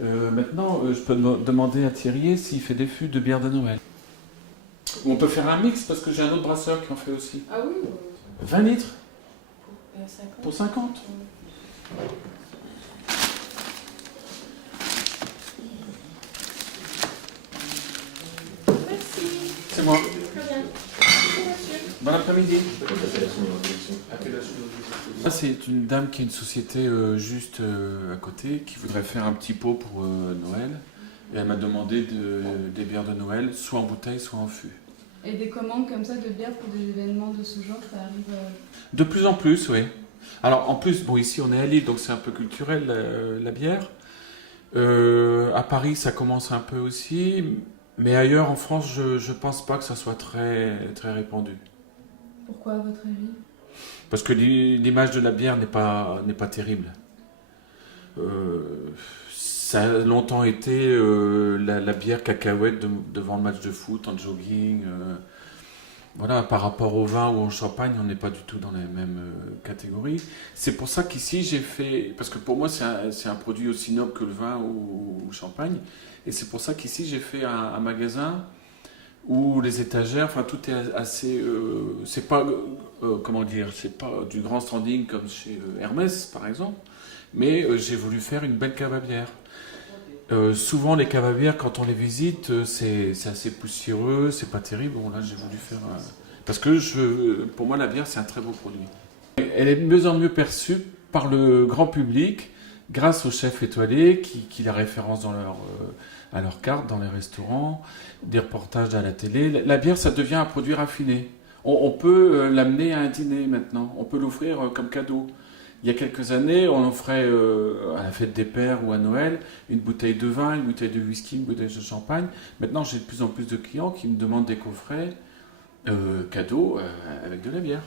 Maintenant, je peux demander à Thierry s'il fait des fûts de bière de Noël. Ou on peut faire un mix parce que j'ai un autre brasseur qui en fait aussi. Ah oui 20 litres 50. pour 50. Merci. C'est moi. Très bien. Merci, monsieur. Bon après-midi. Ça, c'est une dame qui a une société juste à côté qui voudrait faire un petit pot pour Noël. Et elle m'a demandé des bières de Noël, soit en bouteille, soit en fût. Et des commandes comme ça de bière pour des événements de ce genre, ça arrive De plus en plus, oui. Alors en plus, bon ici on est à Lille, donc c'est un peu culturel la bière. À Paris, ça commence un peu aussi, mais ailleurs en France, je pense pas que ça soit très très répandu. Pourquoi, à votre avis? Parce que l'image de la bière n'est pas terrible. Ça a longtemps été la bière cacahuète devant le match de foot, en jogging. Voilà, par rapport au vin ou au champagne, on n'est pas du tout dans les mêmes catégories. C'est pour ça qu'ici j'ai fait, parce que pour moi c'est un produit aussi noble que le vin ou le champagne, et c'est pour ça qu'ici j'ai fait un magasin où les étagères, enfin tout est assez, c'est pas, comment dire, c'est pas du grand standing comme chez Hermès par exemple, mais j'ai voulu faire une belle cave à bière. Souvent les caves à bière, quand on les visite, c'est assez poussiéreux, c'est pas terrible. Bon là j'ai voulu faire parce que pour moi la bière c'est un très beau produit. Elle est de mieux en mieux perçue par le grand public grâce aux chefs étoilés qui la référencent à leur carte dans les restaurants, des reportages à la télé. La bière ça devient un produit raffiné. On peut l'amener à un dîner maintenant, on peut l'offrir comme cadeau. Il y a quelques années, on offrait à la fête des pères ou à Noël une bouteille de vin, une bouteille de whisky, une bouteille de champagne. Maintenant, j'ai de plus en plus de clients qui me demandent des coffrets cadeaux avec de la bière.